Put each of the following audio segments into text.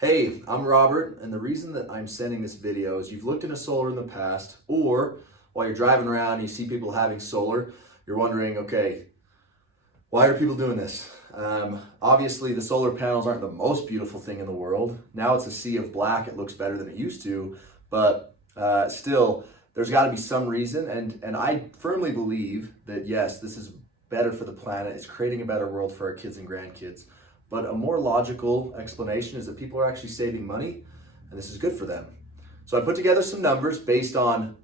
Hey, I'm Robert, and the reason that I'm sending this video is you've looked into solar in the past, or while you're driving around and you see people having solar, you're wondering, okay, why are people doing this? Obviously, the solar panels aren't the most beautiful thing in the world. Now it's a sea of black. It looks better than it used to, but still, there's got to be some reason, and I firmly believe that, yes, this is better for the planet. It's creating a better world for our kids and grandkids. But a more logical explanation is that people are actually saving money, and this is good for them. So I put together some numbers based on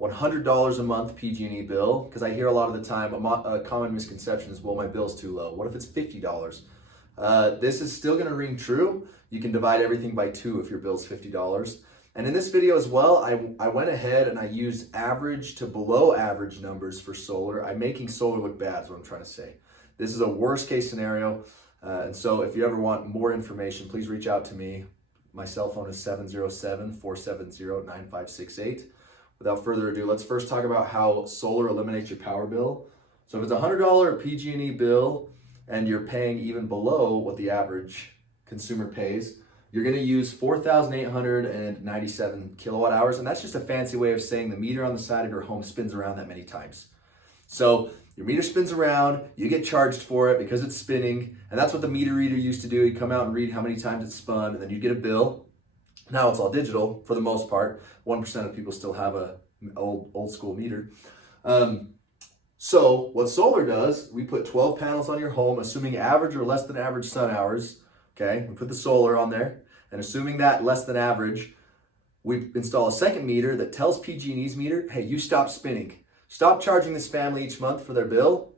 $100 a month PG&E bill, because I hear a lot of the time a common misconception is, well, my bill's too low. What if it's $50? This is still going to ring true. You can divide everything by 2 if your bill's $50. And in this video as well, I went ahead and I used average to below average numbers for solar. I'm making solar look bad is what I'm trying to say. This is a worst case scenario. And so if you ever want more information, please reach out to me. My cell phone is 707-470-9568. Without further ado, let's first talk about how solar eliminates your power bill. So if it's a $100 PG&E bill and you're paying even below what the average consumer pays, you're going to use 4,897 kilowatt hours. And that's just a fancy way of saying the meter on the side of your home spins around that many times. So your meter spins around, you get charged for it because it's spinning, and that's what the meter reader used to do. You'd come out and read how many times it spun, and then you'd get a bill. Now it's all digital for the most part. 1% of people still have a old school meter. So what solar does, we put 12 panels on your home, assuming average or less than average sun hours. Okay, we put the solar on there, and assuming that less than average, we install a second meter that tells PG&E's meter, hey, you stop spinning. Stop charging this family each month for their bill.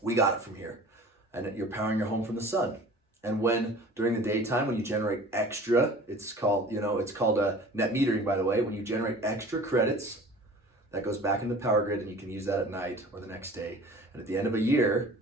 We got it from here. And you're powering your home from the sun. And when, during the daytime, when you generate extra, it's called a net metering, by the way. When you generate extra credits, that goes back in the power grid, and you can use that at night or the next day. And at the end of a year,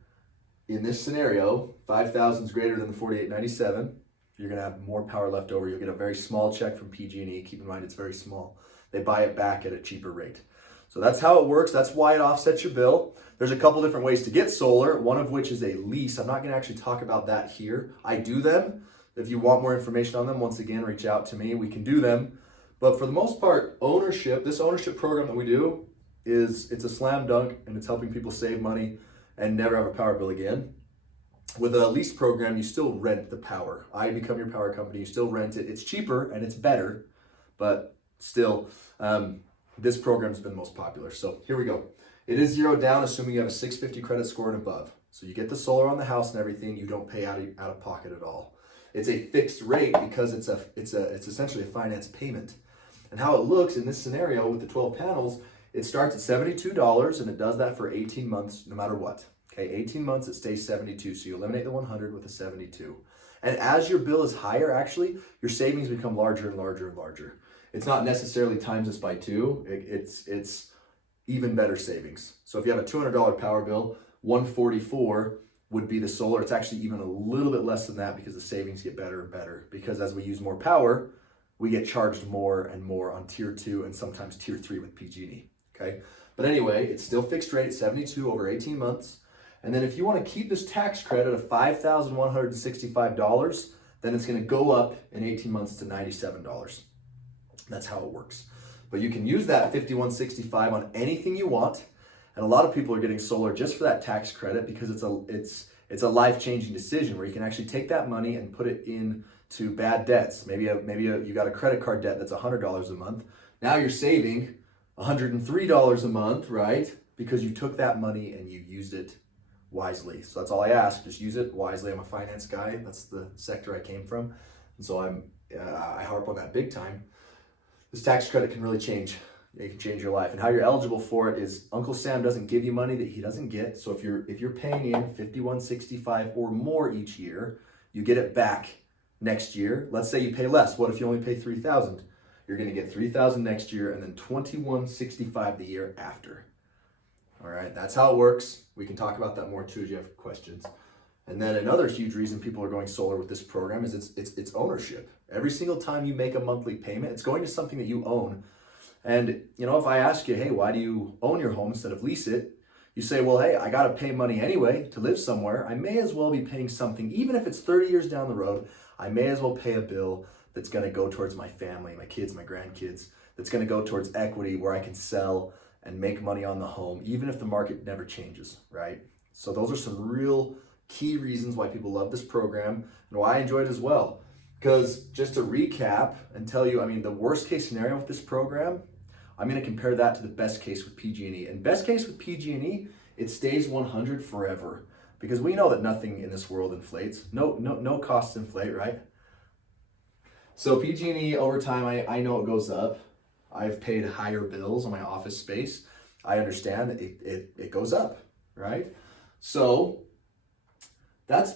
in this scenario, 5,000 is greater than the 4,897. You're going to have more power left over. You'll get a very small check from PG&E. Keep in mind, it's very small. They buy it back at a cheaper rate. So that's how it works. That's why it offsets your bill. There's a couple different ways to get solar, one of which is a lease. I'm not going to actually talk about that here. I do them. If you want more information on them, once again, reach out to me. We can do them. But for the most part, this ownership program that we do, it's a slam dunk, and it's helping people save money and never have a power bill again. With a lease program, you still rent the power. I become your power company. You still rent it. It's cheaper and it's better, but still, this program's been most popular. So here we go. It is zeroed down, assuming you have a 650 credit score and above. So you get the solar on the house and everything. You don't pay out of pocket at all. It's a fixed rate because it's essentially a finance payment. And how it looks in this scenario with the 12 panels, it starts at $72 and it does that for 18 months, no matter what. Okay, 18 months, it stays 72. So you eliminate the 100 with a 72. And as your bill is higher, actually, your savings become larger and larger and larger. It's not necessarily times this by 2. It's even better savings. So if you have a $200 power bill, 144 would be the solar. It's actually even a little bit less than that because the savings get better and better. Because as we use more power, we get charged more and more on tier 2 and sometimes tier 3 with PG&E. Okay, but anyway, it's still fixed rate, 72 over 18 months. And then if you want to keep this tax credit of $5,165, then it's going to go up in 18 months to $97. That's how it works. But you can use that $5,165 on anything you want. And a lot of people are getting solar just for that tax credit because it's a life-changing decision where you can actually take that money and put it into bad debts. Maybe you got a credit card debt that's $100 a month. Now you're saving $103 a month, right? Because you took that money and you used it wisely. So that's all I ask. Just use it wisely. I'm a finance guy. That's the sector I came from. And so I harp on that big time. This tax credit can really change. It can change your life. And how you're eligible for it is Uncle Sam doesn't give you money that he doesn't get. So if you're paying in $5,165 or more each year, you get it back next year. Let's say you pay less. What if you only pay $3,000? You're going to get $3,000 next year and then $2,165 the year after. All right, that's how it works. We can talk about that more too if you have questions. And then another huge reason people are going solar with this program is it's ownership. Every single time you make a monthly payment, it's going to something that you own. And if I ask you, hey, why do you own your home instead of lease it? You say, well, hey, I got to pay money anyway to live somewhere. I may as well be paying something, even if it's 30 years down the road. I may as well pay a bill that's going to go towards my family, my kids, my grandkids, that's going to go towards equity where I can sell and make money on the home, even if the market never changes, right? So those are some real key reasons why people love this program and why I enjoy it as well. Because just to recap and tell you, I mean, the worst case scenario with this program, I'm going to compare that to the best case with PG&E. And best case with PG&E, it stays 100 forever. Because we know that nothing in this world inflates. No costs inflate, right? So PG&E over time, I know it goes up. I've paid higher bills on my office space. I understand that it goes up, right? So that's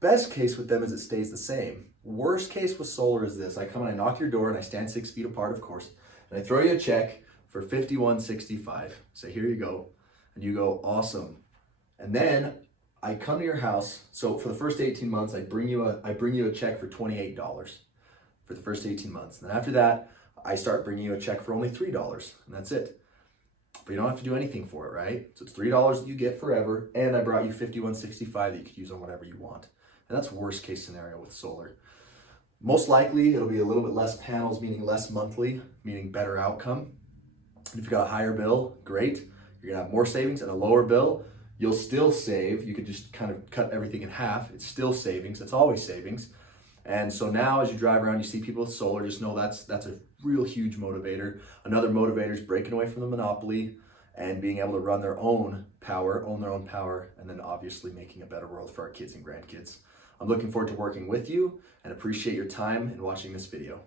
best case with them is it stays the same. Worst case with solar is this. I come and I knock your door and I stand 6 feet apart, of course, and I throw you a check for $51.65. Say, here you go. And you go, awesome. And then I come to your house. So for the first 18 months, I bring you a check for $28 for the first 18 months. And then after that, I start bringing you a check for only $3, and that's it. But you don't have to do anything for it, right? So it's $3 that you get forever, and I brought you $51.65 that you could use on whatever you want. And that's worst case scenario with solar. Most likely, it'll be a little bit less panels, meaning less monthly, meaning better outcome. And if you've got a higher bill, great. You're gonna have more savings, and a lower bill, you'll still save. You could just kind of cut everything in half. It's still savings. It's always savings. And so now as you drive around, you see people with solar, just know that's a real huge motivator. Another motivator is breaking away from the monopoly and being able to run their own power, own their own power, and then obviously making a better world for our kids and grandkids. I'm looking forward to working with you and appreciate your time in watching this video.